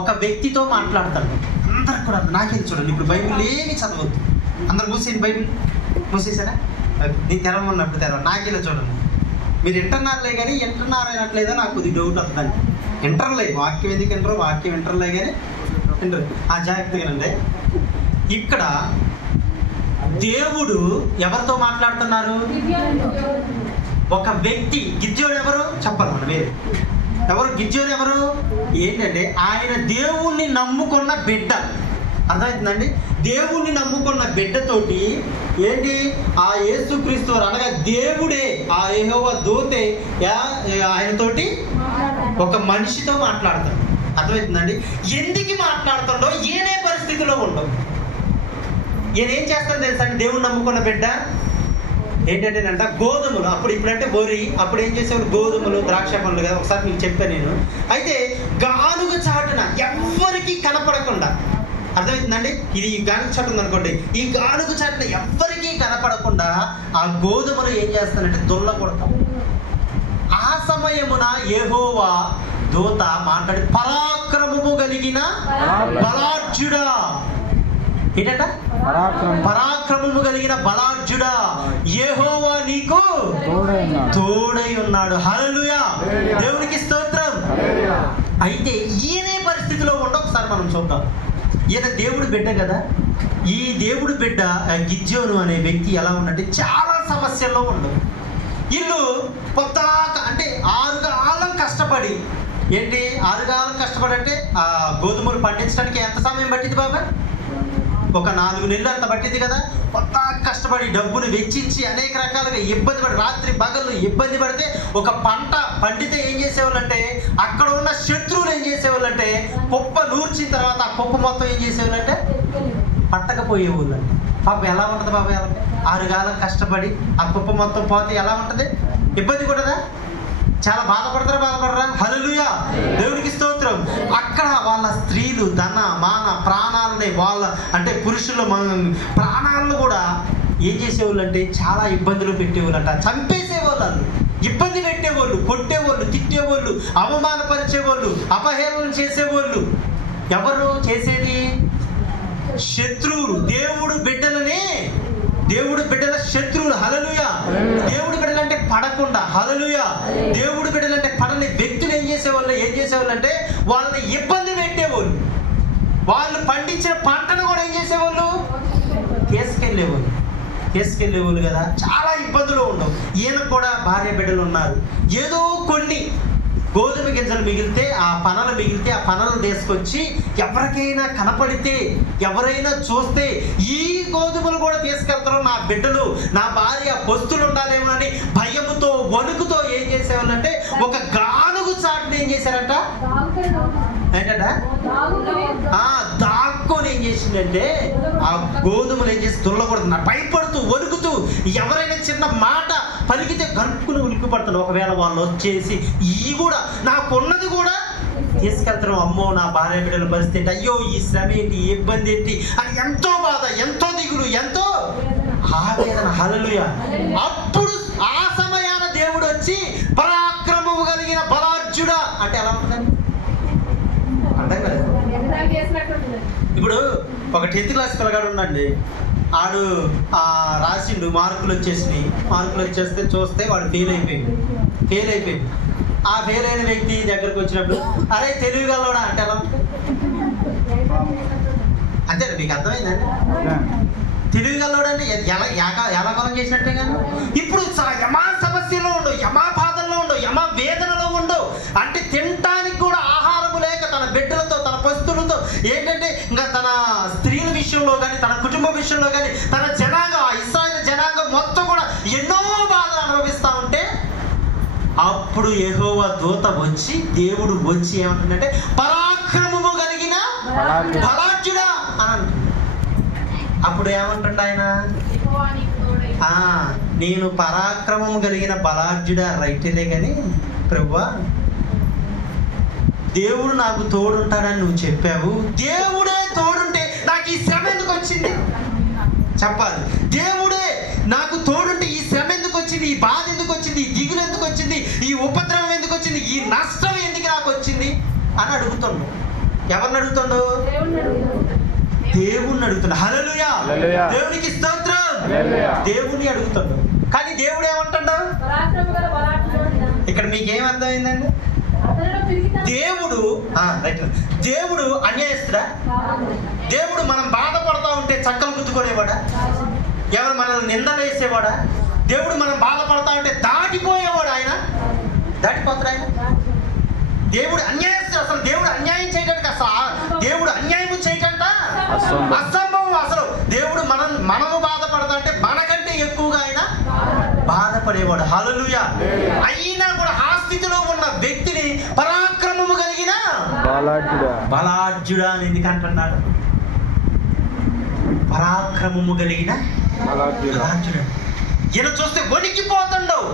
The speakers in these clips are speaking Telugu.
ఒక వ్యక్తితో మాట్లాడతాడు. అందరు కూడా నాకేది చూడండి, ఇప్పుడు బైబిల్ ఏమి చదవద్దు, అందరు మూసేయండి, బైబిల్ మూసేసారా? నేను తెరవన్నప్పుడు తెరవ, నాకేలా చూడండి. మీరు వింటున్నారులే కానీ వింటున్నారైనట్లేదో నాకు కొద్దిగా డౌట్ వస్తుందండి. వింటర్లే, వాక్యం ఎందుకు వింటారు, వాక్యం వింటర్లే కానీ వింటారు. జాగ్రత్తగానండి. ఇక్కడ దేవుడు ఎవరితో మాట్లాడుతున్నారు? ఒక వ్యక్తి. గిద్యోను ఎవరు చెప్పాలి వేరు. ఎవరు గిద్యోను? ఎవరు ఏంటంటే ఆయన దేవుణ్ణి నమ్ముకున్న బిడ్డ. అర్థమవుతుందండి? దేవుణ్ణి నమ్ముకున్న బిడ్డతోటి ఏంటి, ఆ యేసుక్రీస్తు అనగా దేవుడే, ఆ యెహోవా దూతే ఆయనతోటి ఒక మనిషితో మాట్లాడతాడు. అర్థమవుతుందండి? ఎందుకు మాట్లాడుతుండో ఏనే పరిస్థితిలో ఉండవు. ఈయన ఏం చేస్తాడు తెలుసా అండి? దేవుణ్ణి నమ్ముకున్న బిడ్డ ఏంటంటేనంట గోధుమలు, అప్పుడు ఇప్పుడంటే వరి, అప్పుడు ఏం చేసేవారు? గోధుమలు, ద్రాక్ష పండ్లు కదా, ఒకసారి మీకు చెప్పాను నేను. అయితే గానుగ చాటున ఎవ్వరికి కనపడకుండా, అర్థమవుతుందండి? ఇది గానుగ చాటు ఉందనుకోండి, ఈ గానుగ చాటున ఎవ్వరికీ కనపడకుండా ఆ గోధుమలు ఏం చేస్తానంటే దుల్ల కొడతాం. ఆ సమయమున యెహోవా దూత మాట్లాడి, పరాక్రమము కలిగిన బలార్జుడా, ఏంటంట? పరాక్రమము కలిగిన బలార్జుడా, యెహోవా నీకు తోడై ఉన్నాడు. హల్లెలూయా, దేవునికి స్తోత్రం. అయితే ఈయనే పరిస్థితిలో ఉండ ఒకసారి మనం చూద్దాం. ఈయన దేవుడి బిడ్డ కదా. ఈ దేవుడి బిడ్డ గిద్యోను అనే వ్యక్తి ఎలా ఉన్నట్టు చాలా సమస్యల్లో ఉండదు. వీళ్ళు పొద్దాక అంటే 6 కాలం కష్టపడి, ఏంటి 6 కాలం కష్టపడి అంటే గోధుమలు పండించడానికి ఎంత సమయం పట్టింది బాబా? ఒక 4 నెలలు అంత పట్టింది కదా. కొత్త కష్టపడి డబ్బులు వెచ్చించి అనేక రకాలుగా ఇబ్బంది పడి, రాత్రి పగలు ఇబ్బంది పడితే ఒక పంట పండితే ఏం చేసేవాళ్ళంటే అక్కడ ఉన్న శత్రువులు ఏం చేసేవాళ్ళంటే కుప్ప నూర్చిన తర్వాత ఆ కుప్ప మొత్తం ఏం చేసేవాళ్ళంటే పట్టకపోయేవాళ్ళు. పాపం ఎలా ఉంటుంది బాబా? 6 కాలం కష్టపడి ఆ కుప్ప మొత్తం పోతే ఎలా ఉంటుంది? ఇబ్బంది కూడాదా? చాలా బాధపడరా? హల్లెలూయా, దేవునికి స్తోత్రం. అక్కడ వాళ్ళ స్త్రీలు ధన మాన ప్రాణాలని, వాళ్ళ అంటే పురుషుల ప్రాణాలను కూడా ఏం చేసేవాళ్ళు అంటే చాలా ఇబ్బందులు పెట్టేవాళ్ళు అంట. చంపేసేవాళ్ళు, ఇబ్బంది పెట్టేవాళ్ళు, కొట్టేవాళ్ళు, తిట్టేవాళ్ళు, అవమానపరిచేవాళ్ళు, అపహేళన చేసేవాళ్ళు. ఎవరు చేసేది? శత్రువులు. దేవుడు బిడ్డల శత్రువులు. హల్లెలూయా, దేవుడు బిడ్డలంటే పడకుండా, హల్లెలూయా, దేవుడు బిడ్డలంటే పడని వ్యక్తులు ఏం చేసేవాళ్ళు అంటే వాళ్ళని ఇబ్బంది పెట్టేవాళ్ళు. వాళ్ళు పండించిన పంటను కూడా ఏం చేసేవాళ్ళు? తీసుకెళ్ళేవాళ్ళు కదా. చాలా ఇబ్బందులు ఉండవు. ఈయనకు కూడా భార్య బిడ్డలు ఉన్నారు. ఏదో కొన్ని గోధుమ గింజలు మిగిలితే, ఆ పనలు మిగిలితే ఆ పనలు తీసుకొచ్చి ఎవరికైనా కనపడితే, ఎవరైనా చూస్తే ఈ గోధుమలు కూడా తీసుకెళ్తారు నా బిడ్డలు, నా భార్య పొస్తులు ఉండాలేమో అని భయముతో వణుకుతో ఏం చేసేవాళ్ళంటే ఒక గానుగు చాటుని ఏం చేశారంట? ఏంటంట? దాక్కొని ఏం చేసిందంటే ఆ గోధుమలు ఏం చేసి దుల్లకూడదు, భయపడుతూ వణుకుతూ, ఎవరైనా చిన్న మాట పలికితే గనుక్కుని ఉలిక్కి పడతాడు. ఒకవేళ వాళ్ళు వచ్చేసి ఈ కూడా నాకున్నది కూడా తీసుకెళ్తారు. అమ్మో నా భార్య బిడ్డల పరిస్థితి, అయ్యో ఈ శ్రమ ఏంటి, ఈ ఇబ్బంది ఏంటి అని ఎంతో బాధ, ఎంతో దిగులు, ఎంతో ఆవేదన. హల్లెలూయా. అప్పుడు ఆ సమయాన దేవుడు వచ్చి పరాక్రమము కలిగిన బలార్జుడా అంటే ఎలా ఉంటుంది? అర్థం కదా? ఇప్పుడు ఒక 10th క్లాస్ పిల్లగాడు ఉండండి, ఆడు రాసిండు, మార్కులు వచ్చేస్తే చూస్తే వాడు ఫెయిల్ అయిపోయింది. ఆ ఫెయిల్ అయిన వ్యక్తి దగ్గరకు వచ్చినప్పుడు అరే తెలివిగలవాడా అంటే ఎలా ఉంటుంది? అంతే, మీకు అర్థమైందండి? తెలివిగలవాడంటే ఎలా కొలం చేసినట్టే కానీ. ఇప్పుడు యమా సమస్యలో ఉండవు, యమా బాధల్లో ఉండవు, యమా వేదనలో ఉండవు. అంటే తినటానికి కూడా ఆహారము లేక తన బిడ్డలతో, తన పస్తులతో ఏంటంటే ఇంకా తన స్త్రీల విషయంలో కానీ, తన కుటుంబ విషయంలో కానీ, తన జనాంగం, ఇశ్రాయేలు జనాంగం మొత్తం కూడా ఎన్నో బాధలు అనుభవిస్తూ ఉంటే అప్పుడు యెహోవా దూత వచ్చి, దేవుడు వచ్చి ఏమంటుందంటే పరాక్రమము కలిగిన బలార్జుడా అని అంటుంది. అప్పుడు ఏమంటుండ ఆయన? నేను పరాక్రమము కలిగిన బలార్జుడా రైటేలే కానీ ప్రభువా, దేవుడు నాకు తోడుంటాడని నువ్వు చెప్పావు. దేవుడే తోడుంటే నాకు ఈ శ్రమ ఎందుకు వచ్చింది చెప్పాలి. దేవుడే నాకు తోడుంటే ఈ శ్రమ ఎందుకు వచ్చింది, ఈ బాధ ఎందుకు వచ్చింది, ఈ దిగులు ఎందుకు వచ్చింది, ఈ ఉపద్రవం ఎందుకు వచ్చింది, ఈ నష్టం ఎందుకు నాకు వచ్చింది అని అడుగుతున్నాడు. ఎవరిని అడుగుతాడు? దేవుణ్ణి అడుగుతాడు. హల్లెలూయా, దేవునికి స్తోత్రం. దేవుణ్ణి అడుగుతాడు. కానీ దేవుడు ఏమంటాడు ఇక్కడ? మీకేం అర్థమైందండి? దేవుడు దేవుడు అన్యాయస్తుడా? దేవుడు మనం బాధపడతా ఉంటే చక్కలు గుద్దుకునేవాడా? ఎవరు మనల్ని నిందలు వేసేవాడా? దేవుడు మనం బాధపడతా ఉంటే దాటిపోయేవాడు ఆయన? దాటిపోతాడు ఆయన? దేవుడు అన్యాయస్తుడు. అసలు దేవుడు అన్యాయం చేయడానికి, అసలు దేవుడు అన్యాయం చేయటంట అసంభవం. అసలు దేవుడు మనము బాధపడతా అంటే మనకంటే ఎక్కువగా ఆయన బాధపడేవాడు. హల్లెలూయా. అయినా కూడా ఆ స్థితిలో ఉన్న వ్యక్తిని పరాక్రమము కలిగిన బలాఢ్యుడా అని ఎందుకు అంటున్నాడు? పరాక్రమము కలిగిన బలాఢ్యుడు. ఈయన చూస్తే వణికిపోతుండవు.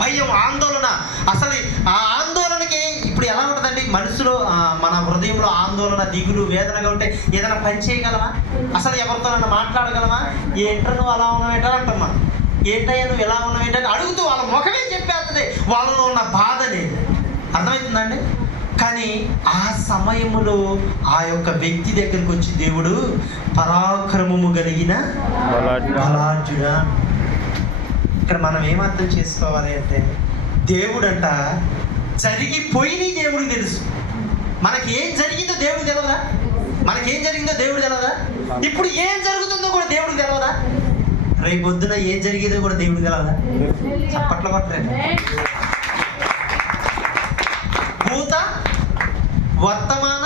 భయం ఆందోళన. అసలు ఆ ఆందోళనకి ఇప్పుడు ఎలా ఉంటుందండి మనసులో, మన హృదయంలో ఆందోళన, దిగులు, వేదనగా ఉంటే ఏదైనా పని చేయగలమా? అసలు ఎవరితోనన్నా మాట్లాడగలమా? ఏంటో నువ్వు అలా ఉన్నావేంటని అంటమ్మా. ఏంటయ్యా నువ్వు ఎలా ఉన్నావేంటని అడుగుతూ వాళ్ళ ముఖమే చెప్పేస్తుంది వాళ్ళలో ఉన్న బాధని. అర్థమవుతుందండి? కానీ ఆ సమయములో ఆ యొక్క వ్యక్తి దగ్గరికి వచ్చి దేవుడు పరాక్రమము కలిగిన బలాఢ్యుడా. ఇక్కడ మనం ఏమర్థం చేసుకోవాలి అంటే, దేవుడంట జరిగిపోయి దేవుడికి తెలుసు. మనకి ఏం జరిగిందో దేవుడికి తెలవదా? మనకేం జరిగిందో దేవుడు తెలవదా? ఇప్పుడు ఏం జరుగుతుందో కూడా దేవుడికి తెలవదా? రేపు పొద్దున ఏం జరిగేదో కూడా దేవుడికి తెలవదా? చప్పట్లు కొట్టలేదు. భూత వర్తమాన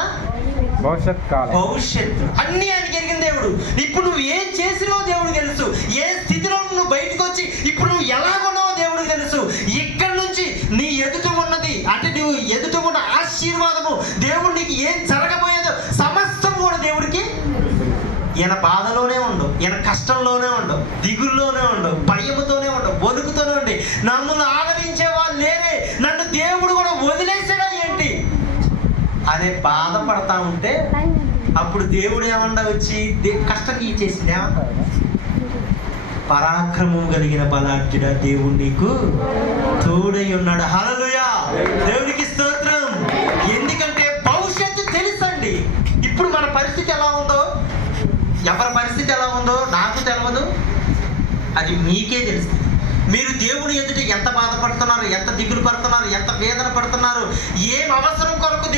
భవిష్యత్తు అన్ని ఆయనకి ఎరిగిన దేవుడు. ఇప్పుడు నువ్వు ఏం చేసినావో దేవుడికి తెలుసు. ఏ స్థితిలో నువ్వు బయటకు వచ్చి ఇప్పుడు నువ్వు ఎలాగున్నావో దేవుడికి తెలుసు. ఇక్కడ నుంచి నీ ఎదుట ఉన్నది అంటే నువ్వు ఎదుట ఉన్న ఆశీర్వాదము, దేవుడు నీకు ఏం జరగబోయేదో సమస్తం కూడా దేవుడికి. ఈయన బాధలోనే ఉండు, ఈయన కష్టంలోనే ఉండు, దిగుల్లోనే ఉండు, భయముతోనే ఉండు, వణుకుతోనే ఉండి, నన్ను ఆదరించే వాళ్ళు లేరే, నన్ను దేవుడు కూడా వదిలేసాడా ఏంటి అనే బాధపడతా ఉంటే అప్పుడు దేవుడు ఏమన్నా వచ్చి కష్టం ఇచ్చేసింది. ఏమన్నా పరాక్రమం కలిగిన బలాఢ్యుడా, దేవుడు నీకు తోడై ఉన్నాడు. హల్లెలూయా, దేవునికి స్తోత్రం. ఎందుకంటే భవిష్యత్తు తెలుసండి. ఇప్పుడు మన పరిస్థితి ఎలా ఉందో, ఎవరి పరిస్థితి ఎలా ఉందో నాకు తెలియదు, అది మీకే తెలుస్తుంది. మీరు దేవుని ఎదుట ఎంత బాధపడుతున్నారు, ఎంత దిగులు పడుతున్నారు, ఎంత వేదన పడుతున్నారు, ఏం అవసరం కొరకు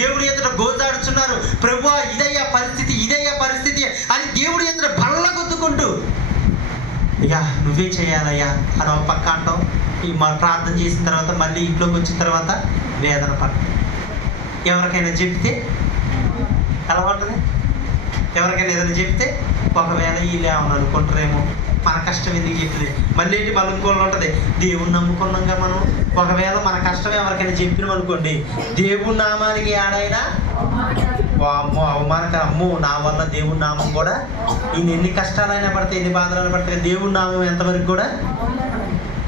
దేవుడి ఎదుట గోజాడుచున్నారు. ప్రభువా ఇదయ్యా పరిస్థితి, ఇదయ్యా పరిస్థితి అని దేవుడి ఎదుట బల్ల గుద్దుకుంటూ ఇక నువ్వే చేయాలయ్యా అని ఒక పక్క అంటాం. మా ప్రార్థన చేసిన తర్వాత మళ్ళీ ఇంట్లోకి వచ్చిన తర్వాత వేదన పడతాం. ఎవరికైనా చెప్తే ఎలా ఉంటుంది? ఎవరికైనా ఏదైనా చెప్తే ఒకవేళ వీళ్ళు ఏమని అనుకుంటారేమో, మన కష్టం ఎందుకు చెప్తుంది, మళ్ళీ ఏంటి మళ్ళీ ఇంకోళ్ళు ఉంటుంది. దేవుణ్ణి నమ్ముకున్నాగా మనం, ఒకవేళ మన కష్టం ఎవరికైనా చెప్పినాం అనుకోండి, దేవుడి నామానికి ఏడైనా అమ్మో అవమానకరం, అమ్మో నా వల్ల దేవుడి నామం కూడా ఈయన ఎన్ని కష్టాలైనా పడతాయి, ఎన్ని బాధలైనా పడతాయి, దేవుడి నామం ఎంతవరకు కూడా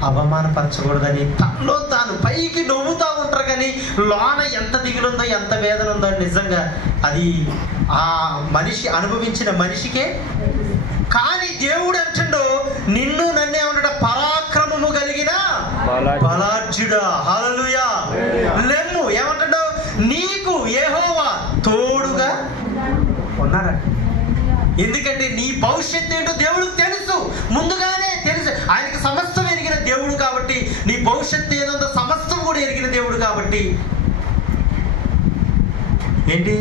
అవమానపరచకూడదని తనలో తాను పైకి నవ్వుతూ ఉంటారు. కానీ లోన ఎంత దిగులుందో, ఎంత వేదన ఉందో నిజంగా అది ఆ మనిషి అనుభవించిన మనిషికే. కానీ దేవుడు అంటుండో నిన్ను నన్నే ఉండట పరాక్రమము కలిగిన బలాఢ్యుడా. హల్లెలూయా. లెమ్ము ఏమంటాడు? నీకు యెహోవా తోడుగా ఉన్నాడు. ఎందుకంటే నీ భవిష్యత్తు ఏంటో దేవుడికి తెలుసు, ముందుగానే తెలుసు. ఆయనకి సమస్తం ఎరిగిన దేవుడు కాబట్టి, నీ భవిష్యత్తు ఏదో సమస్తం కూడా ఎరిగిన దేవుడు కాబట్టి ఏంటి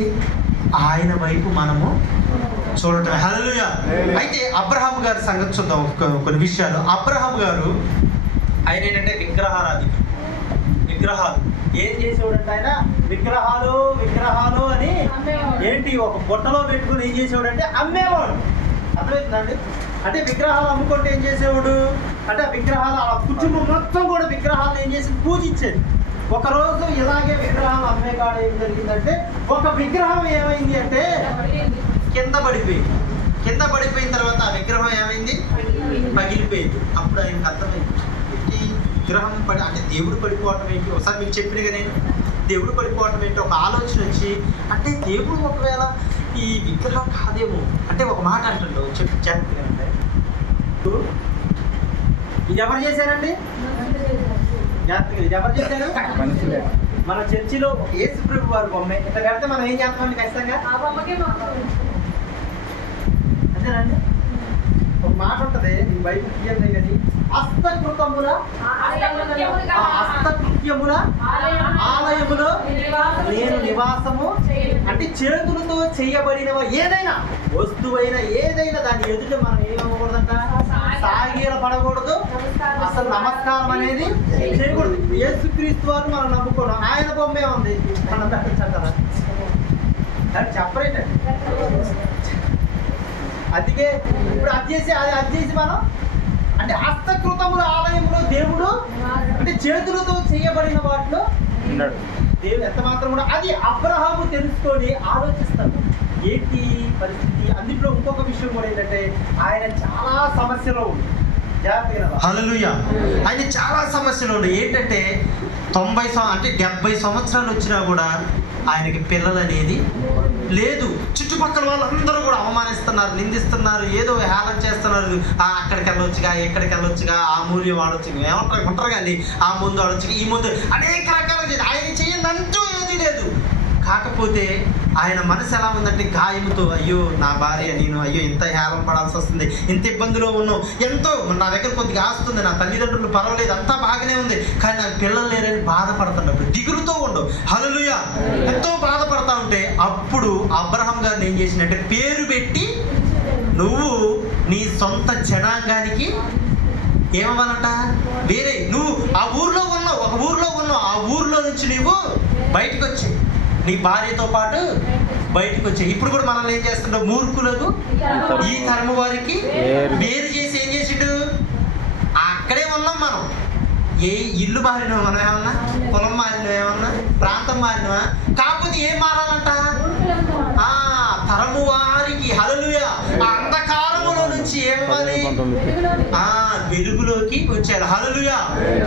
ఆయన వైపు మనము చూడటం. హల్లెలూయా. అయితే అబ్రహాము గారి సంగతి చూద్దాం కొన్ని విషయాలు. అబ్రహాము గారు ఆయన ఏంటంటే విగ్రహారాధికుడు. విగ్రహాలు ఏం చేసేవాడంటే ఆయన విగ్రహాలు అని ఏంటి ఒక బుట్టలో పెట్టుకుని ఏం చేసేవాడంటే అమ్మేవాడు. అర్థమవుతుందండి? అంటే విగ్రహాలు అమ్ముకుంటే ఏం చేసేవాడు అంటే ఆ విగ్రహాలు ఆ కుటుంబం మొత్తం కూడా విగ్రహాలు ఏం చేసి పూజించేది. ఒకరోజు ఇలాగే విగ్రహాలు అమ్మే కాడ ఏం జరిగిందంటే ఒక విగ్రహం ఏమైంది అంటే కింద పడిపోయిన తర్వాత ఆ విగ్రహం ఏమైంది? పగిలిపోయింది. అప్పుడు ఆయనకు అర్థమైంది విగ్రహం అంటే దేవుడు పడిపోవటం ఏంటి. ఒకసారి మీకు చెప్పినగా నేను దేవుడు పడిపోవటం ఏంటి ఒక ఆలోచన వచ్చి, అంటే దేవుడు ఒకవేళ ఈ విగ్రహం కాదేమో అంటే ఒక మాట అంటుండో చెప్పంటే ఇది ఎవరు చేశారండి? ఇది ఎవరు చేశారు? మన చర్చిలో యేసు ప్రభు వారి బొమ్మే ఇట్లా పెడితే మనం ఏం చేస్తామండి ఖచ్చితంగా? అంతేనండి. ఒక మాట ఉంటుంది, నీకు బయట తీయండి కానీ హస్తకృతముల ఆలయములో నేను నివాసము. అంటే చేతులతో చేయబడిన ఏదైనా వస్తువైనా ఏదైనా దాని ఎదుట మనం ఏమవ్వకూడదంట, సాగిల పడకూడదు, అసలు నమస్కారం అనేది చేయకూడదు. యేసుక్రీస్తు వారు మనం నమ్ముకోవడం, ఆయన బొమ్మే ఉంది మనం పెట్టంటారా? దాన్ని చెప్పరేటండి. అందుకే ఇప్పుడు అది చేసి మనం అంటే హస్తకృతముల ఆలయంలో దేవుడు అంటే చేతులతో చేయబడిన వాటిలో దేవుడు ఎంత మాత్రం కూడా అది అబ్రహాము తెలుసుకొని ఆలోచిస్తాడు ఏంటి పరిస్థితి. అందులో ఇంకొక విషయం కూడా ఏంటంటే ఆయన చాలా సమస్యలో ఉంది. హల్లెలూయా. ఆయన చాలా సమస్యలు ఉన్నాయి. ఏంటంటే 70 సంవత్సరాలు వచ్చినా కూడా ఆయనకి పిల్లలు అనేది లేదు. చుట్టుపక్కల వాళ్ళందరూ కూడా అవమానిస్తున్నారు, నిందిస్తున్నారు, ఏదో హేళన చేస్తున్నారు. అక్కడికి వెళ్ళొచ్చుగా, ఎక్కడికి వెళ్ళొచ్చుగా, ఆ మూల్యం వాడొచ్చు, ఏమంటారు ఉంటారు కానీ ఆ ముందు వాడొచ్చుగా, ఈ ముందు అనేక రకాల ఆయన చేయందంటూ ఏదీ లేదు. కాకపోతే ఆయన మనసు ఎలా ఉందంటే గాయముతో, అయ్యో నా భార్య నేను అయ్యో ఇంత హేళన పడాల్సి వస్తుంది, ఇంత ఇబ్బందిలో ఉన్నాం, ఎంతో నా దగ్గర కొద్దిగా ఆస్తుంది, నా తల్లిదండ్రులు పర్వాలేదు, అంతా బాగానే ఉంది, కానీ నాకు పిల్లలు లేరని బాధపడుతున్నప్పుడు దిగులుతో ఉండవు. హల్లెలూయా. ఎంతో బాధపడతా ఉంటే అప్పుడు అబ్రహాం గారిని ఏం చేసినట్టే పేరు పెట్టి నువ్వు నీ సొంత జనాంగానికి ఏమవ్వాలంట, వేరే నువ్వు ఆ ఊర్లో ఉన్నావు, ఒక ఊర్లో ఉన్నావు, ఆ ఊర్లో నుంచి నువ్వు బయటకు వచ్చి నీ భార్యతో పాటు బయటకు వచ్చాయి. ఇప్పుడు కూడా మనల్ని ఏం చేస్తుంటావు, మూర్ఖులకు ఈ తరము వారికి వేరు చేసి ఏం చేసిండు, అక్కడే ఉన్నాం మనం. ఏ ఇల్లు మారినవా మనం, ఏమన్నా కులం మారినవా, ఏమన్నా ప్రాంతం మారినవా, కాకపోతే ఏం మారాలంట, తరము వారికి. హల్లెలూయా. ఆ అంధకారములో నుంచి ఏమవ్వాలి, వెలుగులోకి వచ్చారు. హల్లెలూయా.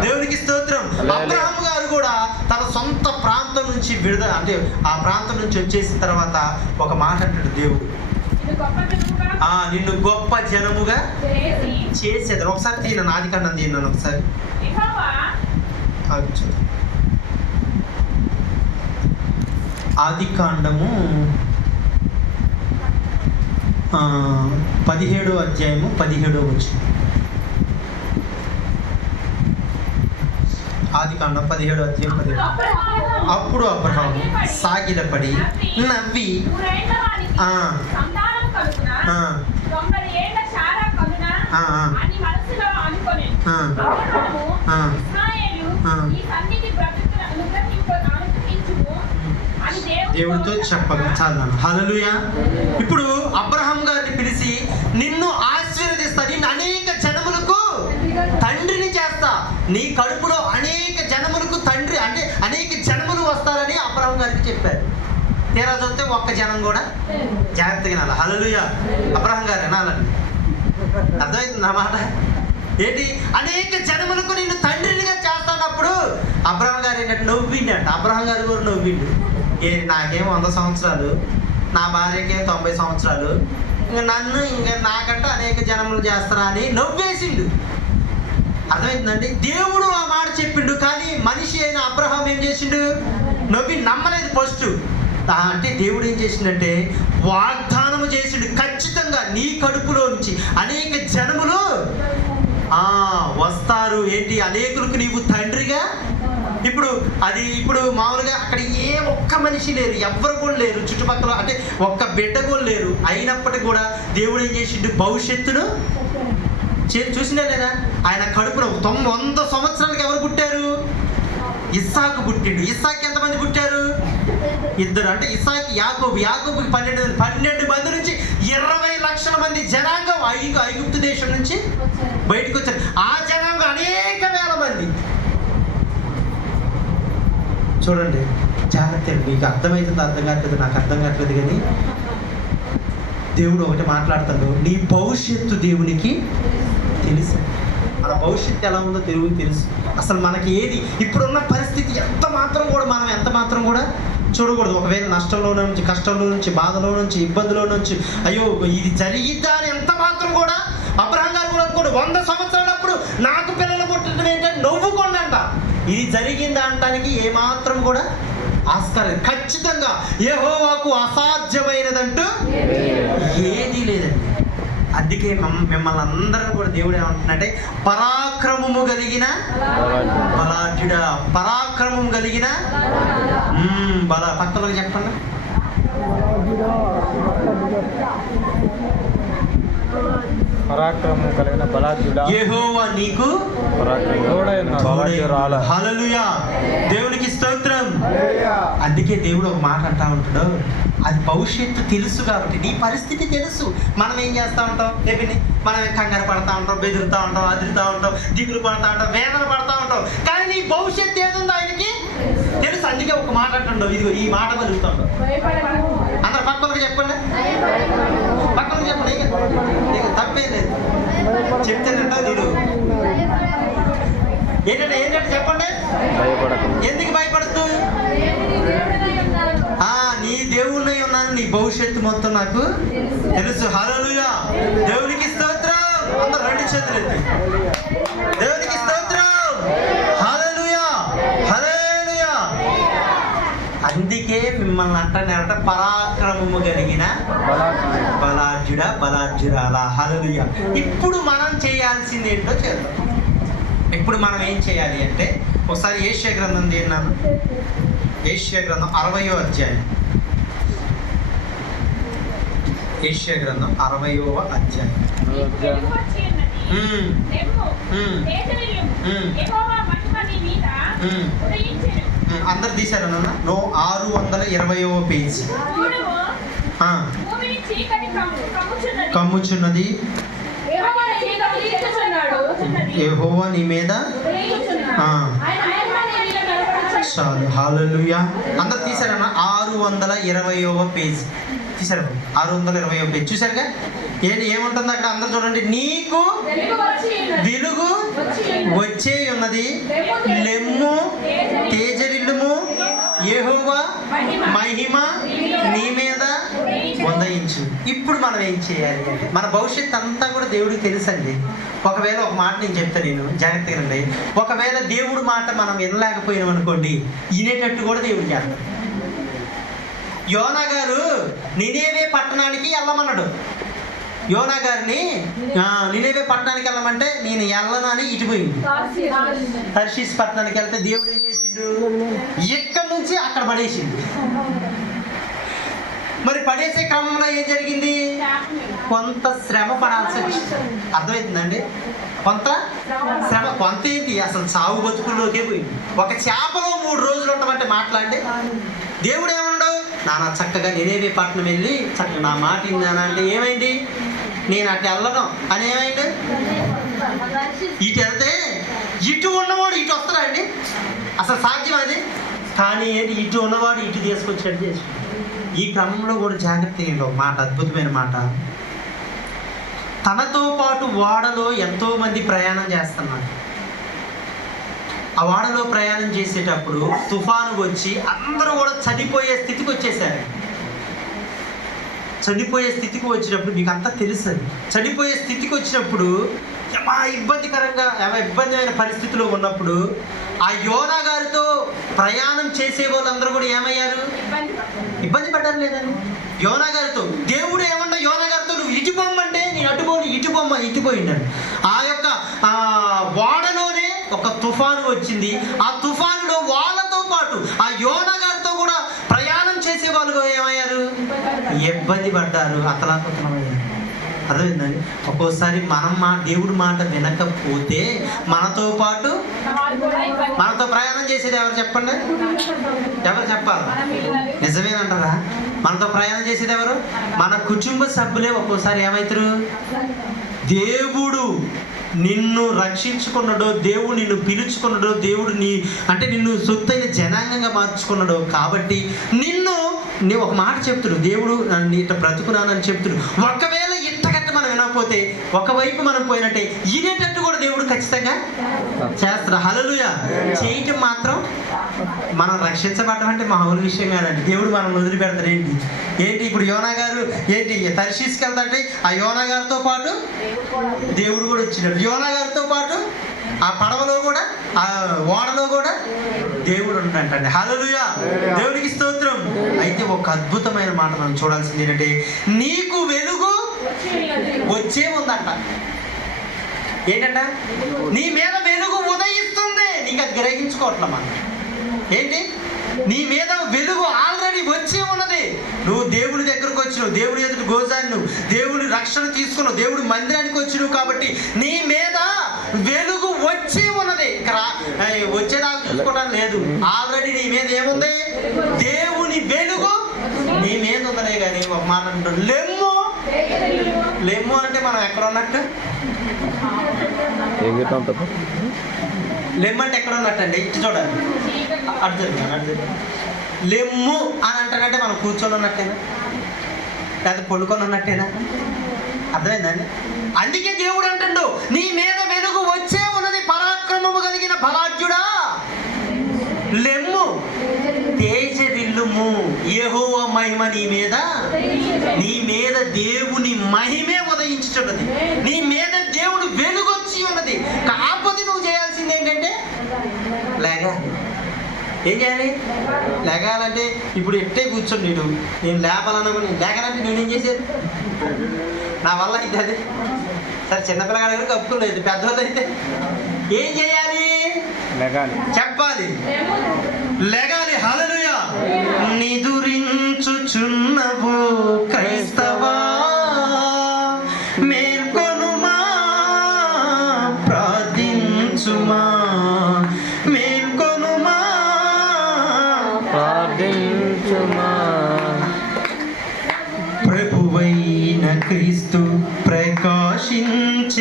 దేవునికి స్తోత్రం. అబ్రహాము గారు కూడా తన సొంత ప్రాంతం నుంచి విడుదల అంటే ఆ ప్రాంతం నుంచి వచ్చేసిన తర్వాత ఒక మాట అంటాడు దేవుడు, నిన్ను గొప్ప జనముగా చేసేది. ఒకసారి తీయను, ఆదికాండం తీయను ఒకసారి. ఆదికాండము 17వ అధ్యాయము 17వ వచనం. ఆదికాండం 17వ అధ్యాయం 17. అప్పుడు అబ్రహాము సాగిలపడి నవ్వి దేవుడితో చెప్పగలను. హల్లెలూయా. ఇప్పుడు అబ్రహాం గారిని పిలిచి నిన్ను ఆశీర్వదిస్తా, నిన్ను అనేక జనములకు తండ్రిని చేస్తా, నీ కడుపులో అనేక జనములకు తండ్రి అంటే అనేక జనములు వస్తారని అబ్రహాం గారికి చెప్పారు. తీరా చూస్తే ఒక్క జనం కూడా జాగ్రత్తగా వినాలి. హల్లెలూయా. అబ్రహాం గారు వినాలని అర్థమవుతుంది అన్నమాట. ఏంటి, అనేక జనములకు నిన్ను తండ్రినిగా చేస్తానప్పుడు అబ్రహాం గారు ఏంటంటే నవ్విండి. అబ్రహాం గారు కూడా నవ్విండు. నాకేం 100 సంవత్సరాలు, నా భార్యకేం 90 సంవత్సరాలు, నన్ను నాకంటే అనేక జనములు చేస్తారా అని నవ్వేసిండు. అర్థమవుతుందండి. దేవుడు ఆ మాట చెప్పిండు, కానీ మనిషి అయిన అబ్రహాం ఏం చేసిండు, నవ్వి నమ్మలేదు ఫస్ట్. అంటే దేవుడు ఏం చేసిండంటే వాగ్దానము చేసిండు, ఖచ్చితంగా నీ కడుపులో నుంచి అనేక జనములు వస్తారు. ఏంటి, అనేకులకు నీవు తండ్రిగా. ఇప్పుడు మామూలుగా అక్కడ ఏ ఒక్క మనిషి లేరు, ఎవ్వరు కూడా లేరు చుట్టుపక్కల, అంటే ఒక్క బిడ్డ కూడా లేరు. అయినప్పటికీ కూడా దేవుడు ఏం చేసిండు, భవిష్యత్తును చూసినా లేదా, ఆయన కడుపులో 100 సంవత్సరాలకు ఎవరు పుట్టారు, ఇస్సాకు పుట్టిండు. ఇస్సాకి ఎంతమంది పుట్టారు, 2. అంటే ఇస్సాకి యాకోబుకి 12 మంది నుంచి 20 లక్షల మంది జనాంగం ఐగుప్తు దేశం నుంచి బయటకు వచ్చారు. ఆ జనాంగం అనేక వేల మంది. చూడండి, జాగ్రత్త. మీకు అర్థమవుతుంది, అర్థం కావట్లేదు, నాకు అర్థం కావట్లేదు, కానీ దేవుడు ఒకటి మాట్లాడుతాడు, నీ భవిష్యత్తు దేవునికి తెలుసు. మన భవిష్యత్తు ఎలా ఉందో దేవుడికి తెలుసు. అసలు మనకి ఏది ఇప్పుడున్న పరిస్థితి ఎంత మాత్రం కూడా చూడకూడదు. ఒకవేళ నష్టంలో నుంచి, కష్టంలో నుంచి, బాధలో నుంచి, ఇబ్బందిలో నుంచి అయ్యో ఇది జరిగిద్దా అని ఎంత మాత్రం కూడా అబ్రహాం గారు కూడా అనుకోండి. 100 సంవత్సరాలప్పుడు నాకు పిల్లలు పుట్టడం ఏంటంటే నవ్వుకోండి అంట. ఇది జరిగింది అనటానికి ఏమాత్రం కూడా ఆస్కారం ఖచ్చితంగా యెహోవాకు అసాధ్యమైనదంటూ ఏదీ లేదండి. అందుకే మిమ్మల్ని అందరూ కూడా దేవుడు ఏమంటున్నాడంటే పరాక్రమము కలిగిన బలాఢ్యుడా, పరాక్రమం కలిగిన పక్కన చెప్పండి. పరాక్రమం కలిగిన బలాఢ్యుడా యెహోవా నీకు హల్లెలూయా, దేవునికి స్తోత్రం. అందుకే దేవుడు ఒక మాట అంటా ఉంటాడు, అది భవిష్యత్తు తెలుసు కాబట్టి, నీ పరిస్థితి తెలుసు. మనం ఏం చేస్తూ ఉంటాం, లేకపోతే మనం కంగారు పడతా ఉంటాం, బెదురుతూ ఉంటాం, అదురుతూ ఉంటాం, దిగులు పడతా ఉంటాం, వేదన పడతా ఉంటాం. కానీ నీ భవిష్యత్తు ఏదుందో ఆయనకి తెలుసు. అందుకే ఒక మాట అంటుండవు, ఇదిగో ఈ మాట కలుగుతాడు. అందరు పక్కన చెప్పండి, పక్కన చెప్పండి, నీకు తప్పేం లేదు. చెప్తేనంట నేను ఏంటంటే చెప్పండి. ఎందుకు భయపడద్దు? నీ దేవుళ్ళై ఉన్నాను, నీ భవిష్యత్తు మొత్తం నాకు తెలుసు. హల్లెలూయా, దేవునికి స్తోత్రం. అందరూ రెండు చేతులు ఎత్తి దేవునికి స్తోత్రం. హల్లెలూయా, హల్లెలూయా. అందుకే మిమ్మల్ని అంటానంట పరాక్రమము కలిగిన బలాఢ్యుడా, బలాఢ్యురాలా. హల్లెలూయా. ఇప్పుడు మనం చేయాల్సింది ఏంటో చేద్దాం. ఇప్పుడు మనం ఏం చేయాలి అంటే, ఒకసారి యెషయా గ్రంథం తీన్నాను. యెషయా గ్రంథం 60వ అధ్యాయం. యెషయా గ్రంథం 60వ అధ్యాయం. అందరు తీశారు నాన్న. 620వ పేజీ. కమ్ముచున్నది, యెహోవా నీ మీద. చాలు, హల్లెలూయా. అందరు తీశారన్న 620వ పేజ్ తీశారు. 620వ పేజ్ చూశారుగా. ఏముంటుంది అక్కడ? అందరు చూడండి. నీకు వెలుగు వచ్చే ఉన్నది, లెమ్ము తేజరిల్లుము, యెహోవా మహిమ నీ మీద ఉదయించు. ఇప్పుడు మనం ఏం చేయాలి అంటే, మన భవిష్యత్తు అంతా కూడా దేవుడికి తెలుసండి. ఒకవేళ ఒక మాట నేను చెప్తాను, నేను జాగ్రత్తగా రండి. ఒకవేళ దేవుడి మాట మనం వినలేకపోయినాం అనుకోండి, వినేటట్టు కూడా దేవుడు చేస్తాడు. యోనా గారు నినేవే పట్టణానికి వెళ్ళమన్నాడు. యోనా గారిని నినేవే పట్టణానికి వెళ్ళమంటే నేను వెళ్ళను అని ఇటుపోయింది. తర్షీస్ పట్టణానికి వెళ్తే దేవుడు ఏం చేసిండు? ఇక్కడి నుంచి అక్కడ పడేసిండు. మరి పడేసే క్రమంలో ఏం జరిగింది? కొంత శ్రమ పడాల్సి వచ్చింది. అర్థమవుతుందండి? కొంత శ్రమ. కొంత ఏంటి, అసలు సాగు బతుకుల్లోకే పోయింది. ఒక చేపలో 3 రోజులు ఉండమంటే మాట్లాడి దేవుడు ఏమన్నాడు? నాన్న చక్కగా నినేవే పట్టణం వెళ్ళి చక్కగా నా మాట విన్నానా అంటే ఏమైంది? నేను అటు వెళ్ళను అని ఏమైంది? ఇటు వెళ్తే ఇటు ఉన్నవాడు ఇటు వస్తాడా అండి? అసలు సాధ్యం అది? కానీ ఏంటి, ఇటు ఉన్నవాడు ఇటు తీసుకొచ్చాడు చేసి. ఈ క్రమంలో కూడా జాగ్రత్త. ఒక మాట, అద్భుతమైన మాట. తనతో పాటు ఓడలో ఎంతోమంది ప్రయాణం చేస్తున్నారు. ఆ ఓడలో ప్రయాణం చేసేటప్పుడు తుఫాను వచ్చి అందరూ కూడా చనిపోయే స్థితికి వచ్చేసారు. చనిపోయే స్థితికి వచ్చినప్పుడు మీకు అంతా తెలుసు. చనిపోయే స్థితికి వచ్చినప్పుడు ఇబ్బందిమైన పరిస్థితిలో ఉన్నప్పుడు ఆ యోనా గారితో ప్రయాణం చేసే వాళ్ళందరూ కూడా ఏమయ్యారు? ఇబ్బంది పడ్డారు లేదని. యోనా గారితో దేవుడు ఏమన్నా యోనా గారితో నువ్వు ఇటు బొమ్మంటే నేను అటుపోని ఇటు బొమ్మ ఇటుపోయిండాడు. ఆ యొక్క ఓడలోనే ఒక తుఫాను వచ్చింది. ఆ తుఫానులో వాళ్ళతో పాటు ఆ యోనా గారితో కూడా ప్రయాణం చేసే వాళ్ళు ఏమయ్యారు? ఇబ్బంది పడ్డారు, అతలాకుతలమయ్యారు. అర్థమైందండి? ఒక్కోసారి మనం దేవుడి మాట వినకపోతే మనతో పాటు మనతో ప్రయాణం చేసేది ఎవరు చెప్పండి? ఎవరు చెప్పాలి? నిజమేనంటారా? మనతో ప్రయాణం చేసేది ఎవరు? మన కుటుంబ సభ్యులే. ఒక్కోసారి ఏమవుతారు? దేవుడు నిన్ను రక్షించుకున్నాడో, దేవుడు నిన్ను పిలుచుకున్నాడో, దేవుడు నిన్ను సొత్తైన జనాంగంగా మార్చుకున్నాడో కాబట్టి నీ ఒక మాట చెప్తుడు, దేవుడు నన్ను ఇట్లా బ్రతుకున్నానని చెప్తుడు. ఒకవేళ ఇట్టగట్ట మనం వినకపోతే ఒకవైపు మనం పోయినట్టే వినేటట్టు కూడా దేవుడు ఖచ్చితంగా చేస్తాడు. హల్లెలూయా. చేయటం మాత్రం మనం రక్షించబడటం అంటే మామూలు విషయం కాదండి. దేవుడు మనం వదిలిపెడతాడు. ఏంటి ఇప్పుడు యోనా గారు తర్షీస్కి వెళ్తాంటే ఆ యోనా గారితో పాటు దేవుడు కూడా వచ్చినాడు. యోనా గారితో పాటు ఆ పడవలో కూడా, ఆ ఓడలో కూడా దేవుడు ఉంటాడండి. హల్లెలూయా, దేవునికి స్తోత్రం. అయితే ఒక అద్భుతమైన మాట మనం చూడాల్సింది ఏంటంటే, నీకు వెలుగు వచ్చే ఉందంట. ఏంటంట? నీ మీద వెలుగు ఉదయిస్తుంది. నీకు అది గ్రహించుకోవట్లే మనం. ఏంటి? నీ మీద వెలుగు ఆల్రెడీ వచ్చి ఉన్నది. నువ్వు దేవుడి దగ్గరకు వచ్చినావు, దేవుడి ఎదుటి గోజాన్ని, నువ్వు దేవుడి రక్షణ తీసుకున్నావు, దేవుడి మందిరానికి వచ్చినావు కాబట్టి నీ మీద వెలుగు వచ్చి ఉన్నది. వచ్చేదాకా చూసుకోవడం లేదు. ఆల్రెడీ నీ మీద ఏముంది? దేవుని వెలుగు నీ మీద ఉందనే. కానీ ఒక మాట అంటాడు, లెమ్ము. లెమ్ము అంటే మనం ఎక్కడ ఉన్నట్టు? లెమ్ము అంటే ఎక్కడ ఉన్నట్టండి? ఇటు చూడండి, అటు జరిగింది. లెమ్ము అని అంటాడంటే మనం కూర్చొని ఉన్నట్టేనా, లేదా పడుకొని ఉన్నట్టేనా? అర్థమైందండి? అందుకే దేవుడు అంటాడు, నీ మీద వెలుగు వచ్చే ఉన్నది, పరాక్రమము కలిగిన బలాఢ్యుడా లెమ్ము, తేజరిల్లుము, యెహోవా మహిమ నీ మీద దేవుని మహిమే ఉదయించుచున్నది. నీ మీద దేవుడు వెలుగొచ్చి ఉన్నది. కాకపోతే నువ్వు చేయాల్సింది ఏంటంటే లేగాలి. ఏం చేయాలి? లేగాలంటే ఇప్పుడు ఎట్టే కూర్చోండి. నేను లేపాలన్నా లేగాలంటే నేనేం చేసేది? నా వల్ల అయితే అదే. సరే, చిన్నపిల్లగాడి దగ్గర కప్పుకోలేదు, పెద్దవాళ్ళు అయితే ఏం చేయాలి? చెప్పాలి, లెగాలి. హల్లెలూయా. నిదురించుచున్నవు క్రైస్తవా, మేల్కొనుమా, ప్రార్థించుమా, మేల్కొనుమా, ప్రార్థించుమా. ప్రభువైన క్రీస్తు ప్రకాశించనీపై,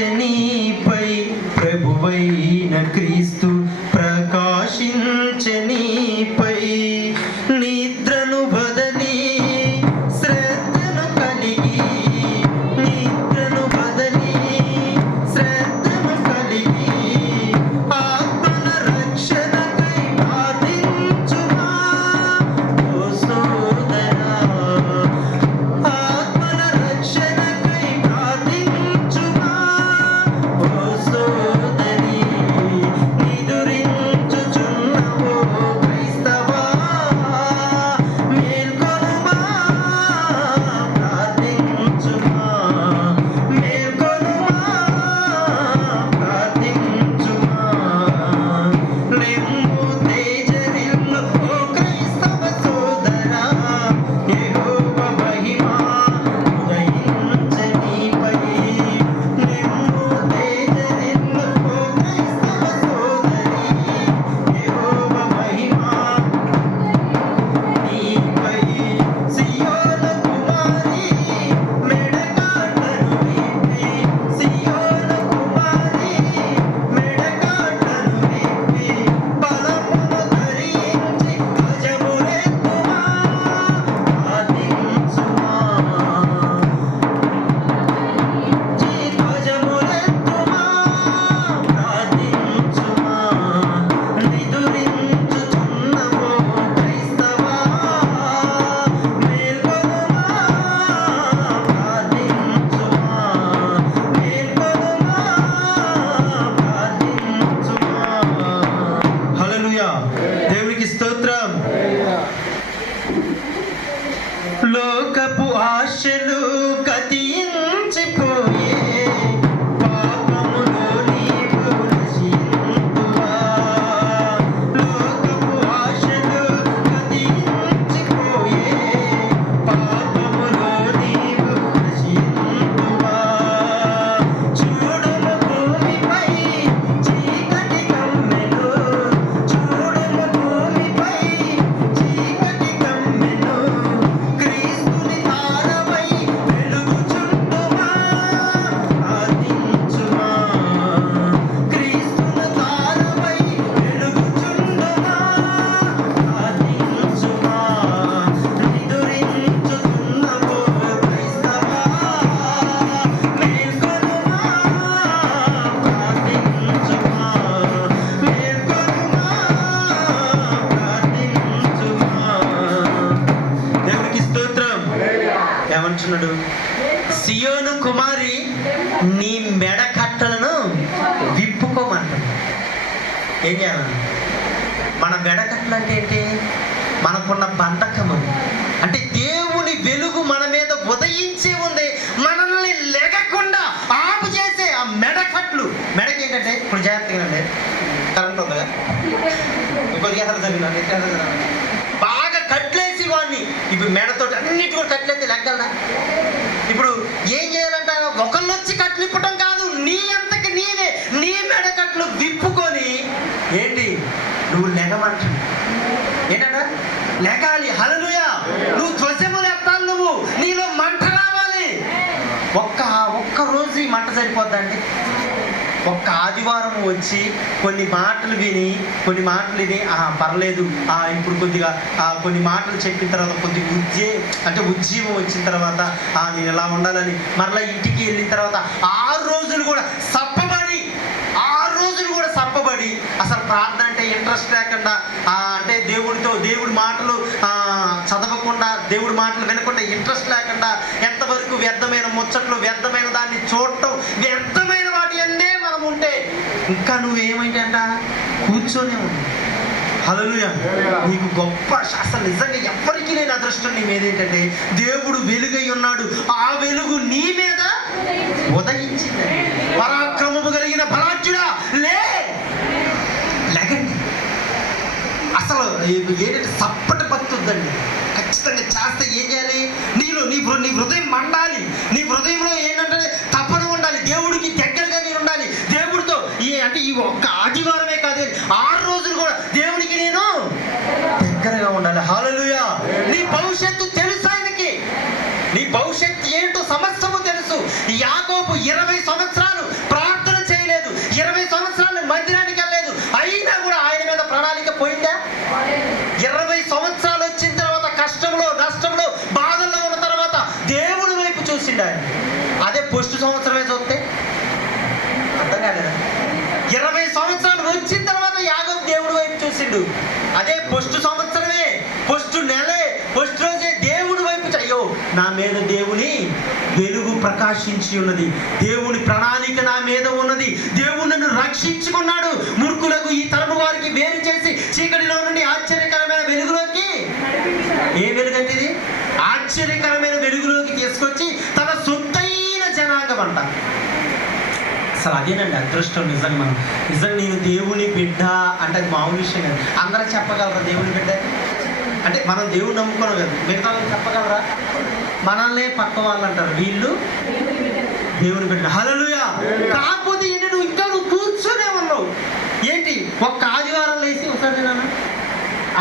ప్రభువైన క్రీస్తు ప్రకాశించనీపై, నిద్రను బదలి శ్రద్ధను కలిగి, నిద్రను బదలి శ్రద్ధను కలిగి, ఆత్మల రక్షణకై ప్రార్థించుమా ఓ సోదరా, ఆత్మల రక్షణకై ప్రార్థించుమా ఓ సోదరి. నిదురించుచున్నవో క్రైస్తవా, మేల్కొనుమా, ప్రార్థించుమా, మేల్కొనుమా, ప్రార్థించుమా. లెమ్ము, తేజరిల్లు ఓ క్రైస్తవ సోదరా, యెహోవా మహిమ ఉదయించనీపై. లెమ్ము, తేజరిల్లు ఓ క్రైస్తవ సోదరి, యెహోవా మహిమ నీపై. సియోను కుమారి మెడకాటను విప్పి, సియోను కుమారి మెడకాటను విప్పి, బలమును ధరించి ధ్వజములెత్తుమా, ప్రార్థించుమా, ధ్వజములెత్తుమా, ప్రార్థించుమా. నిదురించుచున్నవో క్రైస్తవా, మేల్కొనుమా, ప్రార్థించుమా, మేల్కొనుమా, ప్రార్థించుమా. హల్లెలూయా, దేవునికి స్తోత్రం. లోకపు ఆశలు గతించిపోయే, పాపములో నీవు నశింతువా. లోకపు ఆశలు గతించిపోయే, పాపములో నీవు నశింతువా. చూడుము భూమిపై చీకటి కమ్మెను, చూడుము భూమిపై చీకటి కమ్మెను, క్రీస్తుని తారవై వెలుగుచుండుమా, ప్రార్థించుమా, క్రీస్తుని తారవై వెలుగుచుండుమా, ప్రార్థించుమా. నిదురించుచున్నవో క్రైస్తవా, మేల్కొనుమా, ప్రార్థించుమా, మేల్కొనుమా, ప్రార్థించుమా. దేవునికి స్తోత్రం. ఏమంటున్నాడు? సియోను కుమారి నీ మెడ కట్టలను విప్పుకోమంటున్నాడు. ఏం చేయాలి? మన మెడకట్లు అంటే ఏంటి? మనకున్న బంధకము. అంటే దేవుని వెలుగు మన మీద ఉదయించే ఉంది, మనల్ని లెగకుండా ఆపు చేసే ఆ మెడకట్లు. మెడకి ఏంటంటే, ఇప్పుడు జాగ్రత్తగా అండి, కరెంట్ ఉందిగా, కొద్దిగా బాగా కట్లేసి వాడిని ఇప్పుడు మెడతో అన్నిటి కూడా కట్లయితే లెక్కలనా? ఇప్పుడు ఏం చేయాలంట? ఒకళ్ళు వచ్చి కట్లు ఇప్పటం కాదు, నీ అంతకి నీవే నీ మెడకట్లు విప్పుకొని ఏంటి నువ్వు లెగమంటావు. ఏంటంట? లెగాలి. హల్లెలూయా. నువ్వు ధ్వజములు ఎత్తాలి, నువ్వు నీలో మంట రావాలి. ఒక్క రోజు ఈ మంట సరిపోద్దండి. ఒక్క ఆదివారం వచ్చి కొన్ని మాటలు విని పర్లేదు, ఇప్పుడు కొద్దిగా కొన్ని మాటలు చెప్పిన తర్వాత కొద్దిగా ఉజ్జీవం వచ్చిన తర్వాత నేను ఎలా ఉండాలని మరలా ఇంటికి వెళ్ళిన తర్వాత 6 రోజులు కూడా సప్పబడి అసలు ప్రార్థన అంటే ఇంట్రెస్ట్ లేకుండా, అంటే దేవుడి మాటలు చదవకుండా, దేవుడి మాటలు వినకుండా, ఇంట్రెస్ట్ లేకుండా, ఎంతవరకు వ్యర్థమైన ముచ్చట్లు, వ్యర్థమైన దాన్ని చూడటం, వ్యర్థమైన వాటి అన్నే మనం ఉంటే ఇంకా నువ్వేమైంది అంట? కూర్చొనే ఉంది. హల్లెలూయా. నీకు గొప్ప అసలు నిజంగా ఎవ్వరికీ లేని అదృష్టం నీ మీద ఏంటంటే, దేవుడు వెలుగై ఉన్నాడు, ఆ వెలుగు నీ మీద ఉదయించింది. పరాక్రమము కలిగిన బలాఢ్యుడా లెగండి. అసలు ఏంటంటే సప్పటి భక్తి వద్దండి. ఖచ్చితంగా చేస్తే ఏం చేయాలి? నీ హృదయం మండాలి. నీ హృదయంలో ఏంటంటే తపన ఉండాలి, దేవుడికి దగ్గరగా నేను ఉండాలి. దేవుడితో ఈ ఒక్క ఆదివారమే కాదు, 6 రోజులు కూడా దేవుడికి నేను దగ్గరగా ఉండాలి. హల్లెలూయా. నీ భవిష్యత్తు తెలుసు ఆయనకి, నీ భవిష్యత్తు ఏంటో సమస్తము తెలుసు. యాకోబు 20 సంవత్సరాలు ప్రార్థన చేయలేదు, 20 సంవత్సరాలు మందిరానికి వెళ్ళలేదు, అయినా కూడా ఆయన మీద ప్రణాళిక పోయిందా? 20 సంవత్సరాలు వచ్చిన తర్వాత కష్టంలో, నష్టంలో, బాధల్లో ఉన్న తర్వాత దేవుడి వైపు చూసిండు ఆయన. అదే పొస్ట్ సంవత్సరమే చూస్తే అర్థం కాలేదా? 20 సంవత్సరాలు వచ్చిన తర్వాత యాకోబు దేవుడి వైపు చూసిండు. అదే పొస్ట్ సంవత్సరమే, పొస్ట్ నెలే, పొస్ట్ రోజే దేవుడి వైపు అయ్యో నా మీద దేవుని వెలుగు ప్రకాశించి ఉన్నది, దేవుని ప్రణాళిక నా మీద ఉన్నది, దేవుడు నన్ను రక్షించుకున్నాడు, మూర్ఖులకు ఈ తరము వారికి వేరు చేసి చీకటిలో నుండి ఆశ్చర్యకరమైన వెలుగులోకి. ఏ వెలుగు అంటే ఇది? ఆశ్చర్యకరమైన వెలుగులోకి తీసుకొచ్చి తన సొంతైన జనాంగం అంట. అసలు అదేనండి అదృష్టం. నిజంగా నేను దేవుని బిడ్డ అంటే అది మామూలు విషయం కాదు. అందరూ చెప్పగలరా దేవుని బిడ్డ అంటే? మనం దేవుడు నమ్ముకున్నాం కదా, మిగతా వాళ్ళు చెప్పగలరా? మనల్నే పక్క వాళ్ళు అంటారు, వీళ్ళు దేవుని బిడ్డ. హల్లెలూయా. కాకపోతే ఏంటి, నువ్వు కూర్చొనే ఉన్నావు. ఏంటి? ఒక్క ఆదివారం లేచి, ఒకసారి నేను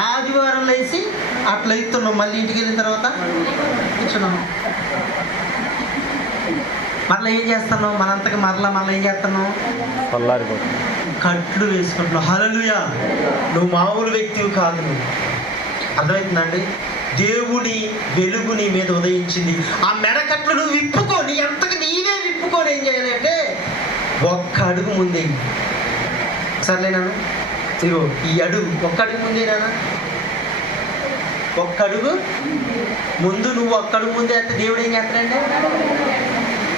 ఆదివారం లేచి అట్లా ఇస్తున్నావు, మళ్ళీ ఇంటికి వెళ్ళిన తర్వాత కూర్చున్నాము. మరలా ఏం చేస్తున్నావు? మనంతకి మరలా ఏం చేస్తున్నావు? కట్లు వేసుకుంటున్నావు. హల్లెలూయా. నువ్వు మామూలు వ్యక్తివి కాదు. నువ్వు అర్థమవుతుందండి? దేవుని వెలుగు నీ మీద ఉదయించింది. ఆ మెడకట్లు నువ్వు విప్పుకొని, ఎంతకు నీవే విప్పుకొని ఏం చేయాలి అంటే ఒక్క అడుగు ముందే. సర్లేనా? ఇదిగో ఈ అడుగు ఒక్క అడుగు ముందేనా? ఒక్క అడుగు ముందు, నువ్వు ఒక్క అడుగు ముందే అంటే దేవుడు ఏం చేస్తాడంటే,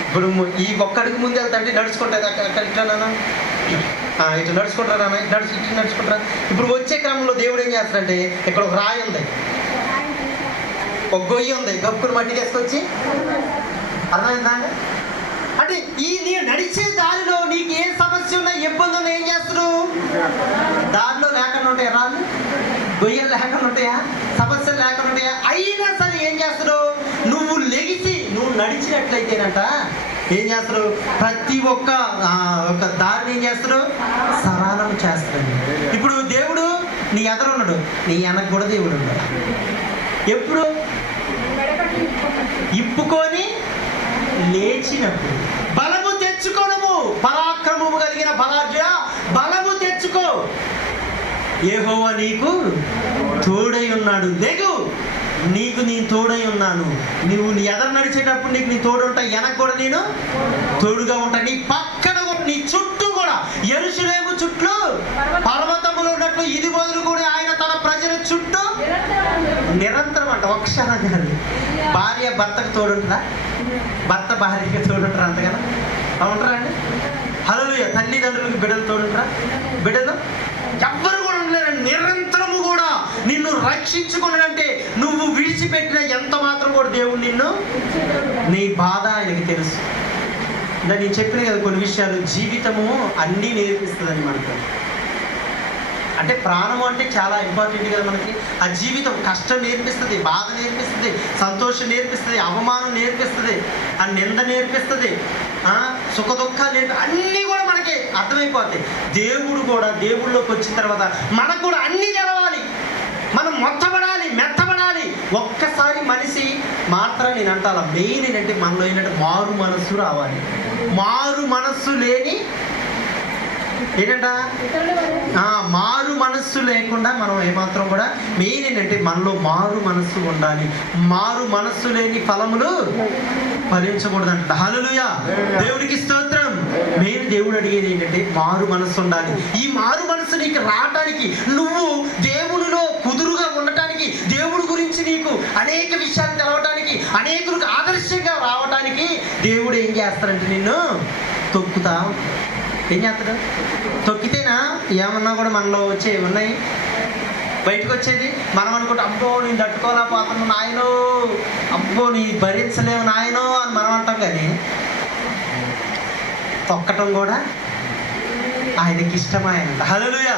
ఇప్పుడు ఈ ఒక్క అడుగు ముందే వెళ్తాంటే నడుచుకుంటుంది. అక్కడ ఇట్లానా ఇట్లా నడుచుకుంటారా? ఇట్లా నడుచుకుంటారా? ఇప్పుడు వచ్చే క్రమంలో దేవుడు ఏం చేస్తాడంటే, ఇక్కడ ఒక రాయి ఉంది, ఒక గొయ్యి ఉంది, గొప్పలు మట్టి తీసుకొచ్చి, అర్థమైందా? అంటే నీ నడిచే దారిలో నీకు ఏ సమస్య ఉన్నా, ఇబ్బంది ఉన్నా ఏం చేస్తాడు? దారిలో లేకుండా ఉంటాయా రాళ్ళు? గొయ్యలు లేకుండా ఉంటాయా? సమస్యలు లేకుండా ఉంటాయా? అయినా సరే ఏం చేస్తాడు? నువ్వు లెగిసి నువ్వు నడిచినట్లయితేనంట ఏం చేస్తారు? ప్రతి ఒక్క దారిని ఏం చేస్తారు? సరళం చేస్తాడు. ఇప్పుడు దేవుడు నీ ఎదురు ఉన్నాడు, నీ వెనక కూడా దేవుడు ఉన్నాడు. ఎప్పుడు? ఇప్పుకొని లేచినప్పుడు. బలము తెచ్చుకోనము, పరాక్రమము కలిగిన బలాఢ్యుడా బలము తెచ్చుకో, యెహోవా నీకు తోడై ఉన్నాడు. లెగు, నీకు నేను తోడై ఉన్నాను. నువ్వు నీ ఎదురు నడిచేటప్పుడు నీకు నీ తోడు ఉంటా, వెనక కూడా నేను తోడుగా ఉంటా. నీ పక్కన నీ చుట్టూ కూడా యెరూషలేము చుట్టూ పర్వతములు ఉన్నట్లు ఇది మొదలు కూడా ఆయన తన ప్రజల చుట్టూ నిరంతరం అంట. ఒక్కసారి కాదు. భార్య భర్తకు తోడుంటుందా? భర్త భార్యకి తోడుంటారా? అంతకన్నా ఉంటారా అండి? హల్లెలూయా. తల్లిదండ్రులకు బిడ్డలు తోడుంటారా? బిడ్డలు ఎవ్వరు కూడా ఉండలేరండి. నిరంతరము కూడా నిన్ను రక్షించుకున్నాడంటే నువ్వు విడిచిపెట్టిన ఎంత మాత్రం కూడా దేవుడు నిన్ను, నీ బాధ ఆయనకి తెలుసు. నేను చెప్పిన కదా కొన్ని విషయాలు, జీవితము అన్నీ నేర్పిస్తుందని మనకు. అంటే ప్రాణం అంటే చాలా ఇంపార్టెంట్ కదా మనకి. ఆ జీవితం కష్టం నేర్పిస్తుంది, బాధ నేర్పిస్తుంది, సంతోషం నేర్పిస్తుంది, అవమానం నేర్పిస్తుంది, ఆ నింద నేర్పిస్తుంది, సుఖ దుఃఖాలు అన్నీ కూడా మనకి అర్థమైపోతాయి. దేవుడు కూడా దేవుళ్ళలోకి వచ్చిన తర్వాత మనకు కూడా అన్నీ తెలవాలి, మనం మొత్తపడాలి, మెత్తపడాలి. ఒక్కసారి మనిషి మాత్రం నేను అంటాను మెయిన్ ఏంటంటే మనలో ఏంటంటే మారు మనస్సు రావాలి. మారు మనస్సు లేని ఏంటంట మారు మనస్సు లేకుండా మనం ఏమాత్రం కూడా మెయిన్ ఏంటంటే మనలో మారు మనస్సు ఉండాలి. మారు మనస్సు లేని ఫలములు ఫలించకూడదు అంట. హల్లెలూయా, దేవుడికి స్తోత్రం. మెయిన్ దేవుడు అడిగేది ఏంటంటే మారు మనస్సు ఉండాలి. ఈ మారు మనస్సు నీకు రావటానికి, నువ్వు దేవునిలో కుదురుగా ఉండటానికి, దేవుడి గురించి నీకు అనేక విషయాలు తెలవటానికి, అనేకులకు ఆదర్శంగా రావటానికి దేవుడు ఏం చేస్తాడంటే నిన్ను తొక్కుతా. ఏం చేస్తాడు? తొక్కితేనా ఏమన్నా కూడా మనలో వచ్చేవి ఉన్నాయి బయటకు వచ్చేది. మనం అనుకుంటే అబ్బో నేను తట్టుకోలేకపోతున్నాను నాయనో, అబ్బో నీ భరించలేము నాయనో అని మనం అంటాం. కానీ తొక్కటం కూడా ఆయనకి ఇష్టమైనంత. హల్లెలూయా.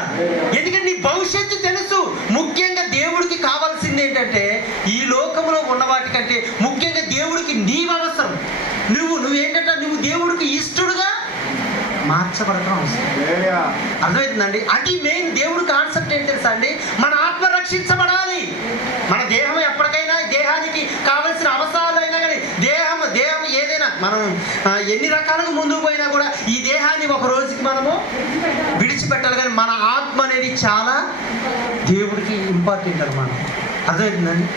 ఎందుకంటే నీ భవిష్యత్తు తెలుసు. ముఖ్యంగా దేవుడికి కావాల్సింది ఏంటంటే ఈ లోకంలో ఉన్న వాటికంటే ముఖ్యంగా దేవుడికి నీవు అవసరం. నువ్వేంటంటే నువ్వు దేవుడికి ఇష్టడుగా మార్చబడటం అవసరం. అర్థమవుతుందండి? అది మెయిన్ దేవుడి కాన్సెప్ట్ ఏంటి తెలుసా అండి? మన ఆత్మ రక్షించబడాలి. మన దేహం ఎప్పటికైనా దేహానికి కావలసిన అవసరాలు అయినా కానీ దేహం ఏదైనా మనం ఎన్ని రకాలుగా ముందుకు పోయినా కూడా ఈ దేహాన్ని ఒక రోజుకి మనము విడిచిపెట్టాలి. కానీ మన ఆత్మ అనేది చాలా దేవుడికి ఇంపార్టెంట్ అన్నమాట. అర్థమవుతుందండి?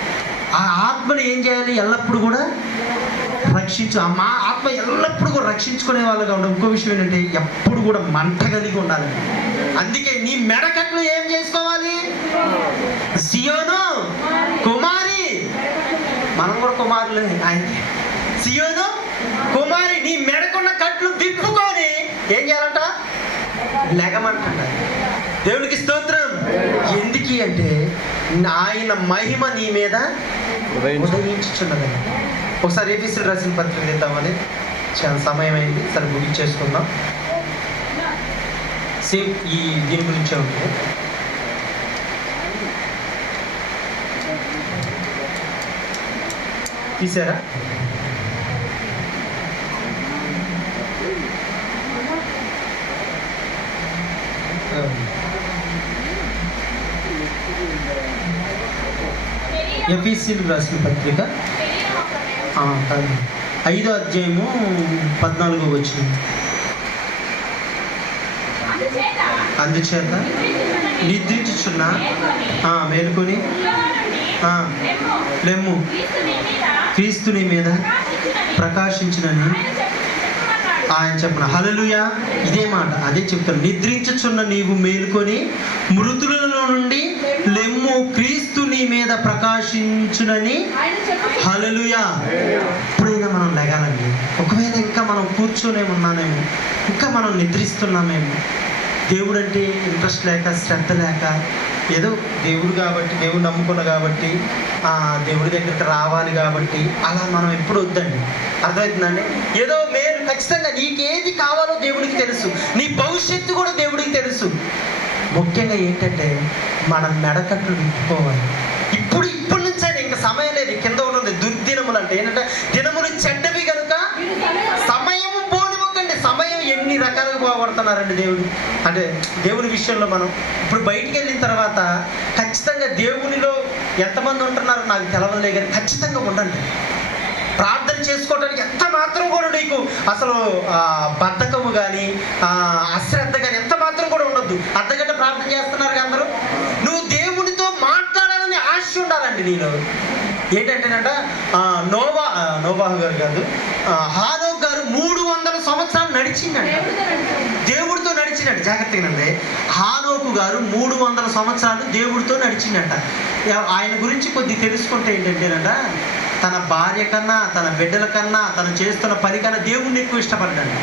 ఆ ఆత్మను ఏం చేయాలి? ఎల్లప్పుడూ కూడా మా ఆత్మ ఎల్లప్పుడూ కూడా రక్షించుకునే వాళ్ళగా ఉండాలి. ఇంకో విషయం ఏంటంటే ఎప్పుడు కూడా మంట కలిగి ఉండాలి. అందుకే నీ మెడకట్లు ఏం చేసుకోవాలి? సియోను కుమారి, మనం కూడా కుమారులు ఆయనకి. సియోను కుమారి, నీ మెడకున్న కట్లు విప్పుకొని ఏం చేయాలంట? లెగమంట. దేవునికి స్తోత్రం. ఎందుకు అంటే ఆయన మహిమ నీ మీద ఉదయించుచున్నది. ఒకసారి ఏబీసీ రాసిన పత్రిక తీద్దామని, చాలా సమయం అయింది, సరే ముగించేసుకుందాం. సేమ్ దీని గురించే ఉంటుంది. తీసారా? ఎఫీసీయులకు రాసిన పత్రిక 5వ అధ్యాయము 14వ వచనం. అందుచేత నిద్రించుచున్న మేలుకొని లెమ్ము, క్రీస్తు నీ మీద ప్రకాశించునని ఆయన చెప్పిన. హల్లెలూయా. ఇదే మాట, అదే చెప్తాను. నిద్రించుచున్న నీవు మేలుకొని మృతులలో నుండి లెమ్ము, క్రీస్తు నీ మీద ప్రకాశించునని. హల్లెలూయా. ఎప్పుడైనా మనం లెగాలండి. ఒకవేళ ఇంకా మనం కూర్చొనే ఉన్నానేమో, ఇంకా మనం నిద్రిస్తున్నామేమో, దేవుడు అంటే ఇంట్రెస్ట్ లేక, శ్రద్ధ లేక, ఏదో దేవుడు కాబట్టి, దేవుడు నమ్ముకున్న కాబట్టి, దేవుడి దగ్గరికి రావాలి కాబట్టి అలా మనం ఎప్పుడు వద్దండి. అర్థమవుతుందండి? ఏదో మేలు ఖచ్చితంగా నీకేది కావాలో దేవుడికి తెలుసు, నీ భవిష్యత్తు కూడా దేవుడికి తెలుసు. ముఖ్యంగా ఏంటంటే మనం మెడకట్లు విప్పుకోవాలి. ఇప్పటి నుంచి అయినా ఇంకా సమయం లేదు. కింద ఉంటుంది దుర్దినములు అంటే ఏంటంటే దినములు చెడ్డవి కనుక సమయం పోనివ్వకండి. సమయం ఎన్ని రకాలుగా పోగొడుతున్నారండి దేవుడు. అంటే దేవుని విషయంలో మనం ఇప్పుడు బయటికి వెళ్ళిన తర్వాత ఖచ్చితంగా దేవునిలో ఎంతమంది ఉంటున్నారో నాకు తెలవదులే, కానీ ఖచ్చితంగా ఉండండి. ప్రార్థన చేసుకోవడానికి ఎంత మాత్రం కూడా నీకు అసలు బద్ధకము కానీ అశ్రద్ధ కానీ ఎంత మాత్రం కూడా ఉండొద్దు. అర్ధగంట ప్రార్థన చేస్తున్నారు అందరూ. నువ్వు దేవునితో మాట్లాడాలని ఆశ ఉండాలండి నీలో. ఏంటంటేనంట నోవాహు గారు కాదు, హానోకు గారు 300 సంవత్సరాలు నడిచిందంట, దేవుడితో నడిచిందంట. జాగ్రత్తగానండి, హానోకు గారు 300 సంవత్సరాలు దేవుడితో నడిచిందంట. ఆయన గురించి కొద్ది తెలుసుకుంటే ఏంటంటేనంట, తన భార్య కన్నా, తన బిడ్డల కన్నా, తను చేస్తున్న పని కన్నా దేవుణ్ణి ఎక్కువ ఇష్టపడ్డాడు.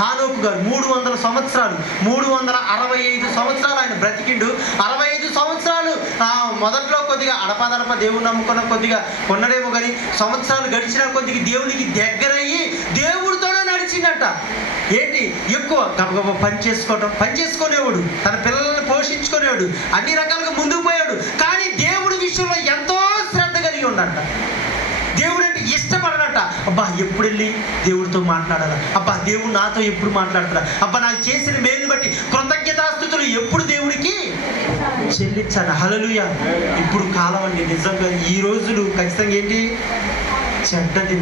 హానోకు గారు 300 సంవత్సరాలు 365 సంవత్సరాలు ఆయన బ్రతికిండు. 65 సంవత్సరాలు మొదట్లో కొద్దిగా అడపాదడప దేవుని నమ్ముకున్న కొద్దిగా కొన్నడేమో కానీ సంవత్సరాలు గడిచిన కొద్దిగా దేవునికి దగ్గరయ్యి దేవుడితోనే నడిచిందట. ఏంటి ఎక్కువ గబగబ పని చేసుకునేవాడు, తన పిల్లల్ని పోషించుకునేవాడు, అన్ని రకాలుగా ముందుకు పోయాడు. కానీ దేవుడి విషయంలో ఎంతో శ్రద్ధ కలిగి ఉన్నట్ట. దేవుడు అంటే ఇష్టపడనట. అబ్బా ఎప్పుడు వెళ్ళి దేవుడితో మాట్లాడాలా, అబ్బా దేవుడు నాతో ఎప్పుడు మాట్లాడతారా, అబ్బా నాకు చేసిన మేలుని బట్టి కృతజ్ఞతాస్తుతులు ఎప్పుడు దేవుడికి చెల్లించాలి. హల్లెలూయా. ఇప్పుడు కాలం అండి నిజంగా ఈ రోజులు ఖచ్చితంగా ఏంటి చెడ్డది.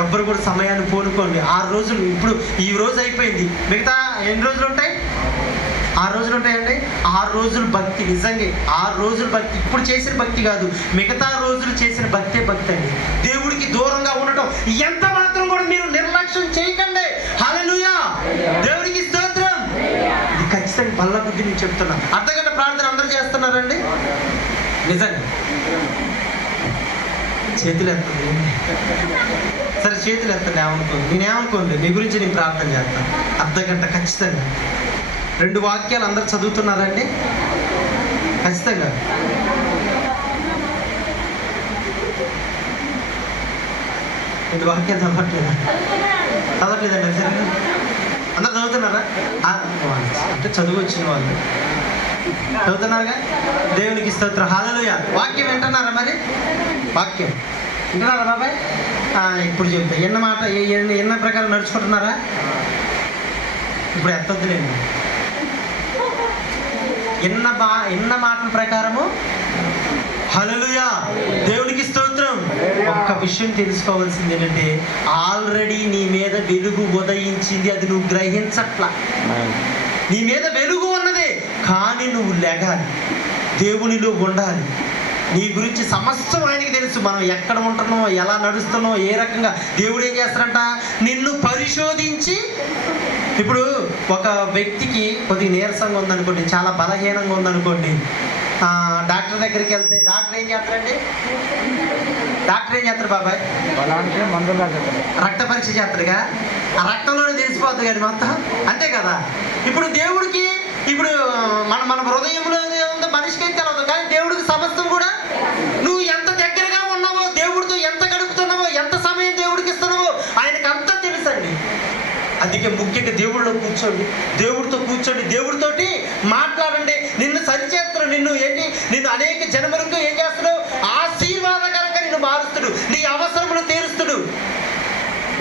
ఎవ్వరు కూడా సమయాన్ని పోనుకోండి. 6 రోజులు ఇప్పుడు ఈ రోజు అయిపోయింది, మిగతా ఎన్ని రోజులు ఉంటాయి? 6 రోజులు ఉంటాయండి. 6 రోజులు భక్తి, నిజంగా 6 రోజులు భక్తి. ఇప్పుడు చేసిన భక్తి కాదు, మిగతా రోజులు చేసిన భక్తే భక్తి అండి. దేవుడికి దూరంగా ఉండటం ఎంత మాత్రం కూడా మీరు నిర్లక్ష్యం చేయకండి. హల్లెలూయా. దేవుడికి స్తోత్రం. ఇది ఖచ్చితంగా బల్ల బుద్ధి నేను చెప్తున్నా. అర్ధగంట ప్రార్థన అందరూ చేస్తున్నారండి నిజంగా? చేతులు ఎత్తండి. సరే చేతులు ఎత్తండి. ఏమనుకోండి, నేనేమనుకోండి, మీ గురించి నేను ప్రార్థన చేస్తాను. అర్ధగంట ఖచ్చితంగా. 2 వాక్యాలు అందరు చదువుతున్నారండి ఖచ్చితంగా? రెండు వాక్యాలు చదవట్లేదండి సరే అందరు చదువుతున్నారా? అంటే చదువు వచ్చిన వాళ్ళు చదువుతున్నారుగా. దేవునికి స్తోత్రం. హల్లెలూయా. వాక్యం వింటున్నారా? మరి వాక్యం వింటున్నారా బాబాయ్? ఇప్పుడు చెప్తా. ఎన్న ప్రకారం నడుచుకుంటున్నారా? ఇప్పుడు ఎత్తొద్దులేండి. ఎన్న మాటల ప్రకారము. హల్లెలూయా. దేవునికి స్తోత్రం. ఒక్క విషయం తెలుసుకోవాల్సింది ఏంటంటే, ఆల్రెడీ నీ మీద వెలుగు ఉదయించింది, అది నువ్వు గ్రహించట్లా. నీ మీద వెలుగు ఉన్నదే, కానీ నువ్వు లెగాలి, దేవునిలో ఉండాలి. నీ గురించి సమస్తం ఆయనకి తెలుసు. మనం ఎక్కడ ఉంటున్నామో, ఎలా నడుస్తున్నామో, ఏ రకంగా. దేవుడు ఏం చేస్తాడంట? నిన్ను పరిశోధించి. ఇప్పుడు ఒక వ్యక్తికి కొద్దిగా నీరసంగా ఉందనుకోండి, చాలా బలహీనంగా ఉందనుకోండి, డాక్టర్ దగ్గరికి వెళ్తే డాక్టర్ ఏం చేస్తారండి? డాక్టర్ ఏం చేస్తారు బాబాయ్? రక్త పరీక్ష చేస్తాడుగా. ఆ రక్తంలోనే తెలిసిపోద్ది కానీ మొత్తం, అంతే కదా. ఇప్పుడు దేవుడికి ఇప్పుడు మన హృదయంలో ఉందో మనిషికి అయితే తెలియదు, కానీ దేవుడికి సమస్తం కూడా. నువ్వు ఎంత దగ్గరగా ఉన్నావో, దేవుడితో ఎంత గడుపుతున్నావో, ఎంత సమయం దేవుడికి ఇస్తున్నావో ఆయనకి అంతా తెలుసండి. అందుకే ముఖ్యంగా దేవుడిలో కూర్చోండి, దేవుడితో కూర్చోండి, దేవుడితోటి మాట్లాడండి. నిన్ను సరిచేస్తాడు, నిన్ను అనేక జన్మలతో ఏం చేస్తాడు? ఆశీర్వాదకరంగా నిన్ను మారుస్తాడు, నీ అవసరములు తీరుస్తాడు.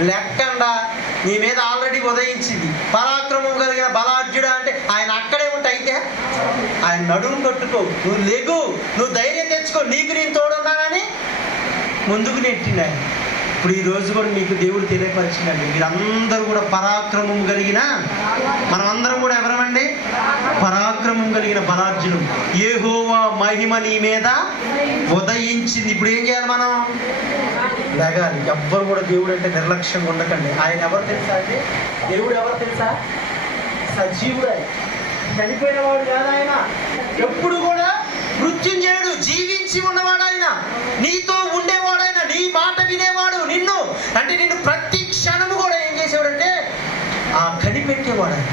లెక్కండా నీ మీద ఆల్రెడీ ఉదయించింది. పరాక్రమం కలిగిన బలాఢ్యుడా అంటే ఆయన అక్కడే ఉంటాయి. అయితే ఆయన నడుము కట్టుకో, నువ్వు లేగు, నువ్వు ధైర్యం తెచ్చుకో, నీకు నేను తోడున్నానని ముందుకు నెట్టిండు ఆయన. ఇప్పుడు ఈ రోజు కూడా మీకు దేవుడు తెలియపరిచిందండి, మీరందరూ కూడా పరాక్రమం కలిగిన, మనం అందరం కూడా ఎవరమండి? పరాక్రమం కలిగిన బలార్జును. యెహోవా మహిమ నీ మీద ఉదయించింది. ఇప్పుడు ఏం చేయాలి? మనం లెగాలి. ఎవ్వరు కూడా దేవుడు అంటే నిర్లక్ష్యంగా ఉండకండి. ఆయన ఎవరు తెలుసా అండి? దేవుడు ఎవరు తెలుసా? సజీవుడు. చనిపోయిన వాడు కాదు ఆయన. ఎప్పుడు కూడా మృత్యుంజయుడు, జీవించి ఉన్నవాడు ఆయన, నీతో ఉండేవాడు ఆయన, నీ మాట వినేవాడు, నిన్ను ప్రతి క్షణము కూడా ఏం చేసేవాడంటే కనిపెట్టేవాడు ఆయన.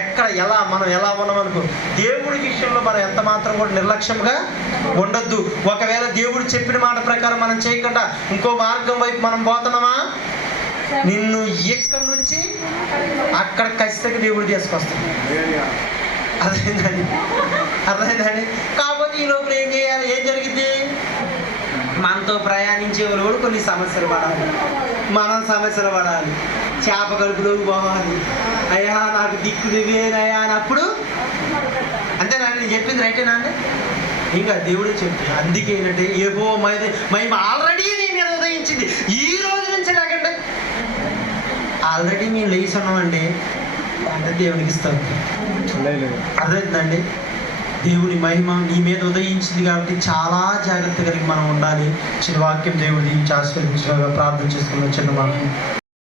ఎక్కడ మనం ఎలా ఉన్నామనుకో, దేవుడి విషయంలో మనం ఎంత మాత్రం కూడా నిర్లక్ష్యంగా ఉండొద్దు. ఒకవేళ దేవుడు చెప్పిన మాట ప్రకారం మనం చేయకుండా ఇంకో మార్గం వైపు మనం పోతున్నామా, నిన్ను ఎక్కడి నుంచి అక్కడ ఖచ్చితంగా దేవుడు తీసుకొస్తాడు. అర్థమైందండి. కాకపోతే ఈ లోపల ఏం చేయాలి? ఏం జరిగింది? మనతో ప్రయాణించే వాళ్ళు కూడా కొన్ని సమస్యలు పడాలి, మనం సమస్యలు పడాలి, చేప కడుపులోకి పోవాలి. అయ్యా నాకు దిక్కు నువ్వేనయ్యా అన్నప్పుడు. అంతేనా? నేను చెప్పింది రైటేనా అండి? ఇంకా దేవుడే చెప్తుంది. అందుకే ఏంటంటే యెహోవా మహిమ ఆల్రెడీ నీ మీద ఉదయించింది. ఈ రోజు నుంచి లేకండి, ఆల్రెడీ మేము లేచి ఉన్నామండి అంటే దేవునికి ఇస్తాం. అర్థమైందండి? దేవుని మహిమ నీ మీద ఉదయించింది కాబట్టి చాలా జాగ్రత్త కలిగి మనం ఉండాలి. చిన్న వాక్యం దేవుడి ఆశీర్వదించగా ప్రార్థన చేసుకున్న చిన్న వాక్యం.